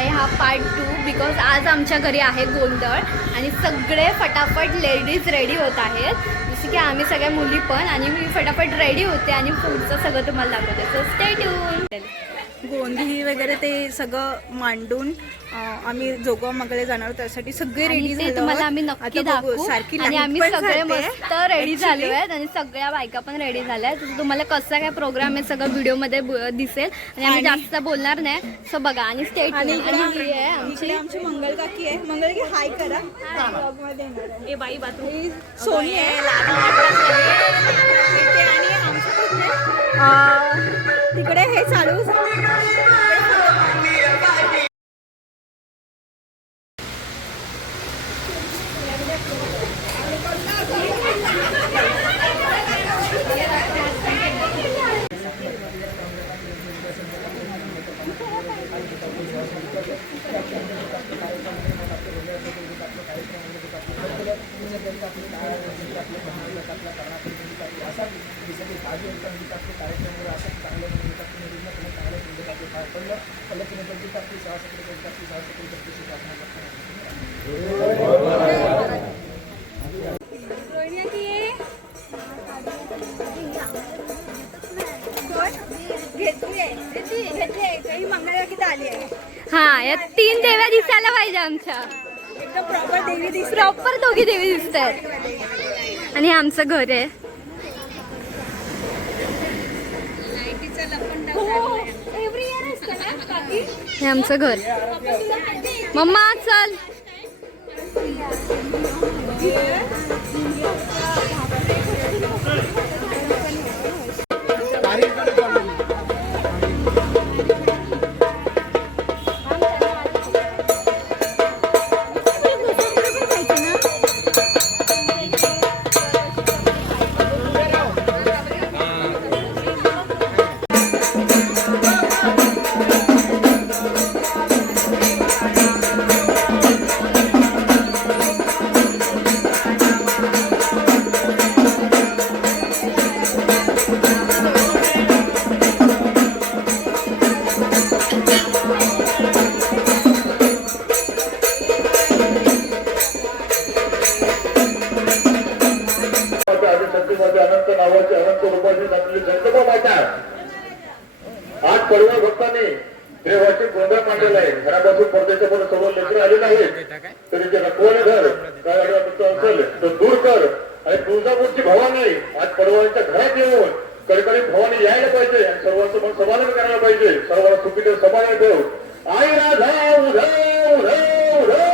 आहे हा part 2 because आज आमच्या घरी आहे गोंधळ आणि सगळे फटाफट लेडीज रेडी होत आहेत, जसं की आम्ही सगळ्या मुली पण, आणि मी फटाफट रेडी होते आणि पुढचं सगळं तुम्हाला दाखवते. So stay tune. गोंधी वगैरे ते सगळं मांडून आम्ही जोगवा मागले जाणार, त्यासाठी सगळे रेडी झालो. तुम्हाला आम्ही नक्की दाखवू. आणि आम्ही सगळे मस्त रेडी झालो आहेत आणि सगळ्या बायका पण रेडी झाल्या आहेत. तुम्हाला कसा काय प्रोग्राम आहे सगळं व्हिडिओमध्ये दिसेल आणि आम्ही जास्त बोलणार नाही. सो बघा आणि स्टेट आणि आमची मंगल काकी आहे. मंगल की हाय करा. ए बाई बातमी सोनी आहे आणि आमच्या तिकडे हे चालू. हा, या 3 देव्या दिसायला पाहिजे आमच्या. एकदम प्रॉपर देवी दिसते. प्रॉपर दोघी देवी दिसत आहेत. आणि हे आमचं घर आहे. हे आमचं घर. मम्मा चल. आज परिवार भक्तांनी देवाचे गोंधळ मांडलेला आहे. घरापासून परदेशापर्यंत सर्व लेकरं आलेले आहेत. तरी जे रखवाले घर काय असेल तर दूर कर. आणि तुळजापूरची भवानी आज परिवाराच्या घरात येऊन कडकडे भवानी यायला पाहिजे आणि सर्वांसमोर समाधान करायला पाहिजे. सर्वांना सुखी देव समाधान देव. आई राधा उधव उधव उधव.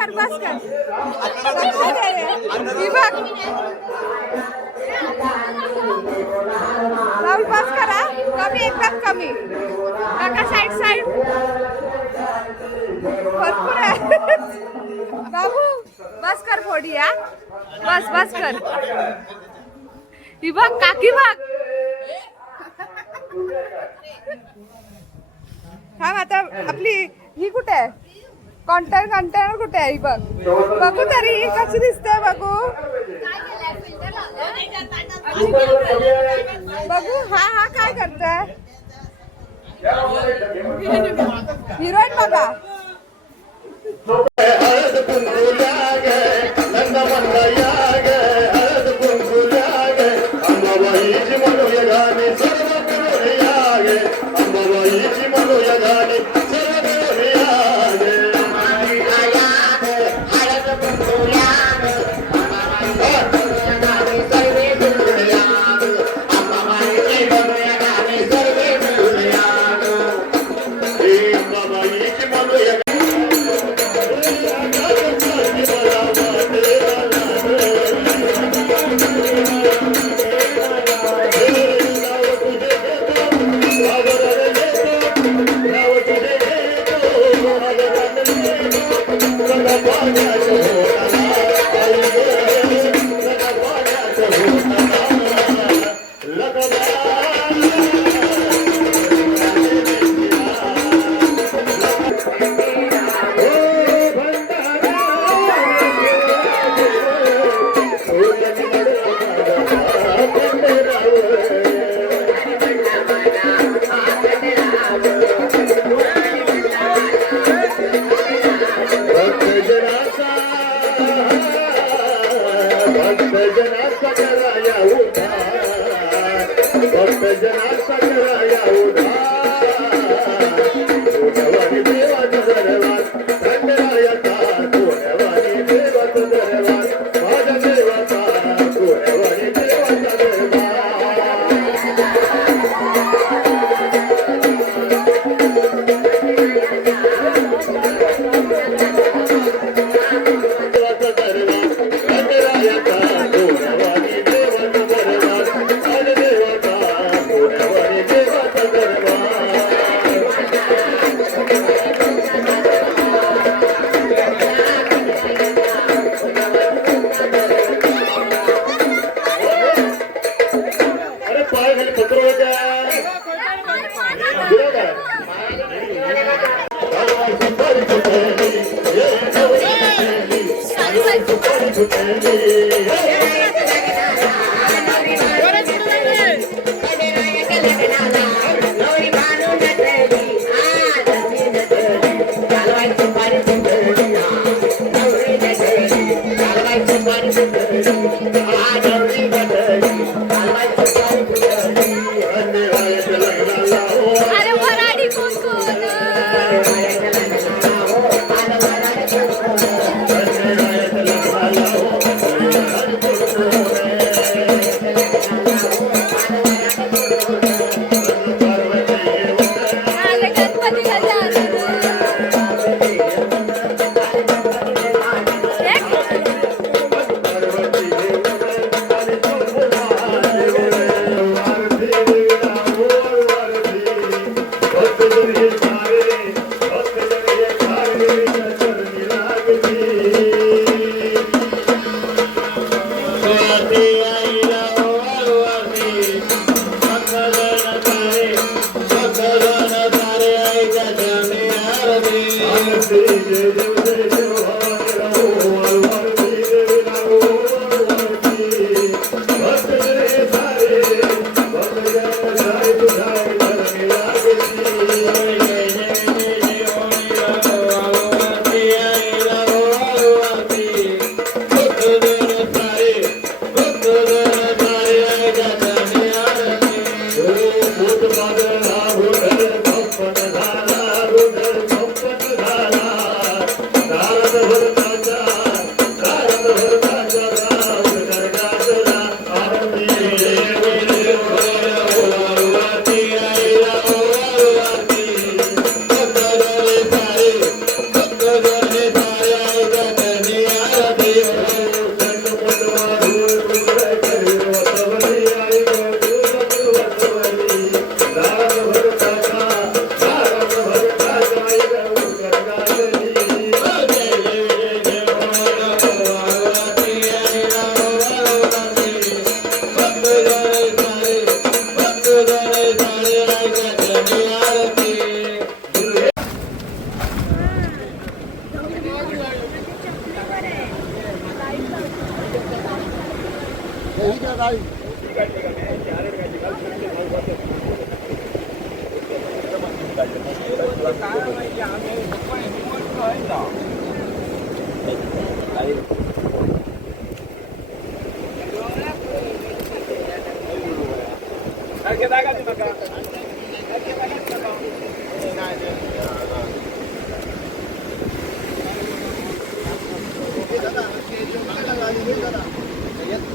कर बस कर ही बघ राहुल बस करा कमी एकदम कमी काका साईड साईड भरपूर आहे बाबू बस कर फोडी या बस बस कर ही बघ काकी बघ थांब आता आपली ही कुठे आहे कंटेनर कुठे आहे ही बघ बघू तरी कशी दिसते बघू बघू हा हा काय करतोय हिरोईन बघा हळद कुंकुल्या गे नंदमंगया गे हळद कुंकुल्या गे अंबाबाईची मनोया गाणे सर्व करूया गे अंबाबाईची मनोया गाणे सर्व करूया गे हळद कुंकुल्या गे अंबाबाईची मनोया गाणे सर्व करूया गे अंबाबाईची मनोया अरे वराडी कोण कोण अरे गणपती सारे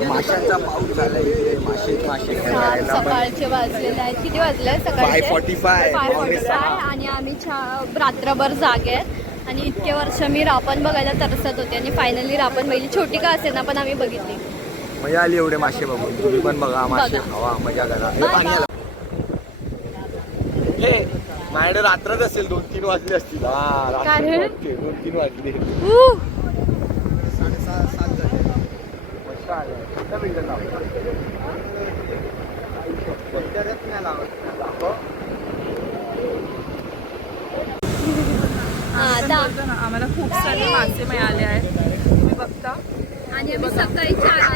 माशांचा पाऊस झाला इथे. मासे सकाळचे वाजलेले आहेत. किती वाजले सकाळचे? 5:45. 5:45 आणि आम्ही रात्रभर जागे आहेत आणि इतके वर्ष मी रापण बघायला तरसत होते आणि फायनली रापण पहिली छोटी का असेल ना पण आम्ही बघितली. मजा आली एवढे मासे बघून. तुम्ही पण बघा मासे बघा. खावा मजा करा. हे बाय पाणी बाय. आलं. हे माझ्याकडे रात्रच असेल 2-3 वाजले असतील. हा काय रे? रात्री 2-3 वाजले. ऊ, 6:30-7 झाले. मस्त आलं. कुठं भेटेल ना? कोणत्याच नाही लावत. हा, आता आम्हाला खूप सारे मासे मिळाले आहेत. तुम्ही बघता आणि आम्ही सकाळी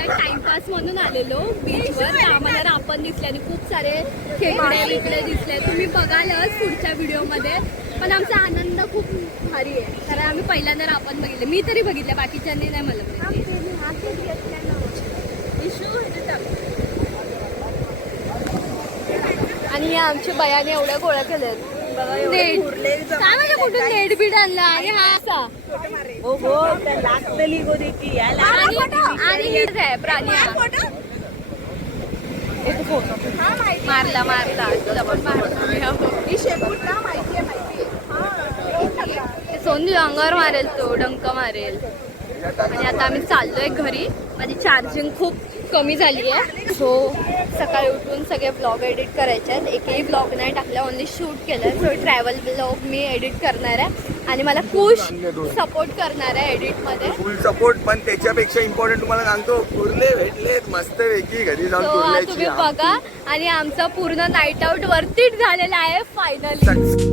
टाइमपास म्हणून आलेलो बीचवर तर आम्हाला रापण दिसले आणि खूप सारे खेकडे विकडे दिसले. तुम्ही बघालच पुढच्या व्हिडिओमध्ये. पण आमचा आनंद खूप भारी आहे कारण आम्ही पहिल्यांदा रापण बघितले. मी तरी बघितले, बाकीच्यांनी नाही मला माहिती. आणि या आमच्या बयाने एवढ्या गोळ्या केल्यात. नेट काय म्हणजे कुठून नेट बीट आणला आणि हा असा आणि हीच आहे प्राणी हा. मारला तुला पण मारला. सोनू अंगावर मारेल, तो डंक मारेल. आणि आता आम्ही चाललोय घरी. माझी चार्जिंग खूप कमी झाली आहे. सो सकाळी उठून सगळे ब्लॉग एडिट करायचे आहेत. एकही ब्लॉग नाही टाकला, ओनली शूट केलं. सो ट्रॅव्हल ब्लॉग मी एडिट करणार आहे आणि मला खुश सपोर्ट करणार आहे एडिटमध्ये. फुल सपोर्ट. पण त्याच्यापेक्षा इम्पॉर्टंट तुम्हाला सांगतो, कुर्ले भेटलेत मस्त पैकी. घरी जाऊन सो तुम्ही कुर्ल्याची बघा. आणि आमचा पूर्ण नाईट आउट वरतीच झालेला आहे फायनली.